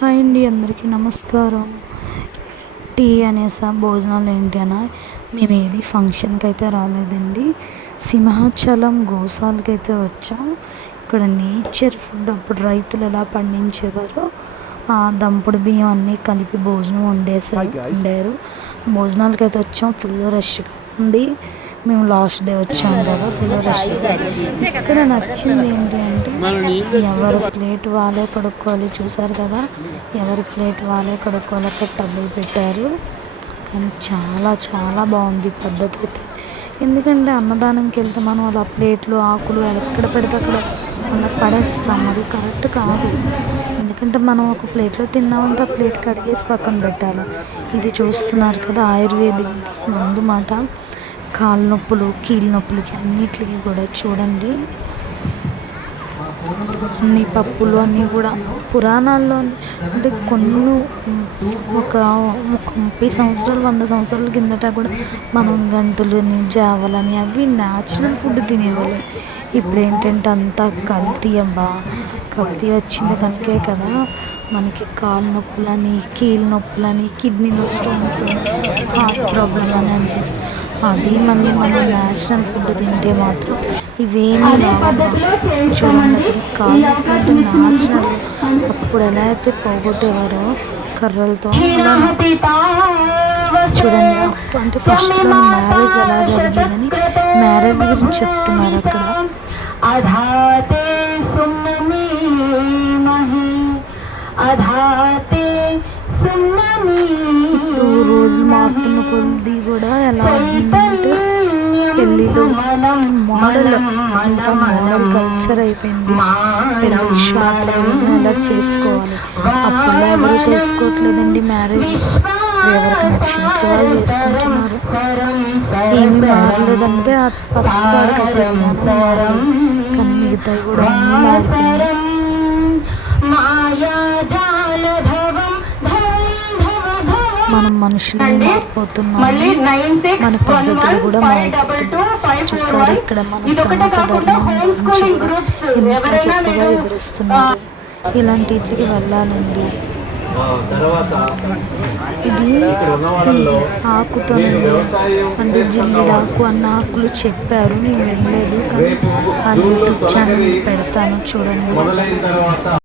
Hi అండి, అందరికీ నమస్కారం. టీ అనేసా భోజనాలు ఏంటి అనా, మేము ఏది ఫంక్షన్కి అయితే రాలేదండి. సింహాచలం గోశాలకి అయితే వచ్చాం. ఇక్కడ నేచర్ ఫుడ్ అప్పుడు రైతులు ఎలా పండించేవారో ఆ దంపుడు బియ్యం అన్నీ కలిపి భోజనం వండారు. భోజనాలకి అయితే వచ్చాం. ఫుల్ రష్గా ఉంది. మేము లాస్ట్ డే వచ్చాం కదా, ఫుల్ రష్. ఇక్కడ నచ్చింది ఏంటి అంటే ఎవరి ప్లేట్ వాళ్ళే కడుక్కోవాలి. చూసారు కదా, ఎవరి ప్లేట్ వాళ్ళే కడుక్కోవాలి. అక్కడ టబ్బులు పెట్టారు. కానీ చాలా చాలా బాగుంది పద్ధతి అయితే. ఎందుకంటే అన్నదానంకి వెళ్తే మనం అలా ప్లేట్లు ఆకులు ఎక్కడ పెడితే అక్కడ అలా పడేస్తాం. అది కరెక్ట్ కాదు. ఎందుకంటే మనం ఒక ప్లేట్లో తిన్నామంటే ఆ ప్లేట్ కడిగేసి పక్కన పెట్టాలి. ఇది చూస్తున్నారు కదా, ఆయుర్వేదిక్ మందు మాట. కాళ్ళ నొప్పులు, కీళ్ళ నొప్పులకి అన్నిటికి కూడా చూడండి. అన్ని పప్పులు అన్నీ కూడా పురాణాల్లో అంటే కొన్ని ఒక 30 సంవత్సరాలు 100 సంవత్సరాల కిందట కూడా మనం గంటలని జావలని అవి న్యాచురల్ ఫుడ్ తినేవాళ్ళు. ఇప్పుడు ఏంటంటే అంతా కల్తీ. కల్తీ వచ్చింది కనుకే కదా మనకి కాళ్ళ నొప్పులని, కీళ్ళ నొప్పులని, కిడ్నీలో స్టోన్స్, హార్ట్ ప్రాబ్లం అని. అది మళ్ళీ మనం న్యాచురల్ ఫుడ్ తింటే మాత్రం ఇవేమీ చూడండి. కాళ్ళు న్యాచురల్ అప్పుడు ఎలా అయితే పోగొట్టేవారో కర్రలతో చూడండి. అంటే ఫస్ట్ మ్యారేజ్ ఎలా జరిగిందని మ్యారేజ్ గురించి చెప్తున్నారు అక్కడ. 2 రోజులు మారుతున్న కొద్ది కూడా ఎలా ఉందంటే పెళ్ళిలో మోడల్ కల్చర్ అయిపోయింది. పెళ్ళి షాప్లో ఎలా చేసుకోవాలి. అప్పుడు ఎవరు చేసుకోవట్లేదండి మ్యారేజ్. ఎవరికి నచ్చినట్టు వాళ్ళు చేసుకుంటున్నారు. ఏమి మారలేదంటే ఆ కానీ మిగతాయి కూడా అన్నీ మారుతున్నాయి. మనం మనుషులు మారిపోతున్నాం. మన పద్ధతులు కూడా మారిపోతున్నాయి. చూసారు ఇక్కడ మన సనాతన ధర్మం గురించి ఎంతగా ఎదురుస్తున్నారు. ఇలాంటి వీటికి వెళ్ళాలండి. ఇది ఆకుతో అంటే జిల్లిడాకు అన్న ఆకులు చెప్పారు. నేను వెళ్ళలేదు, కానీ ఆ యూట్యూబ్ ఛానల్ పెడతాను చూడండి.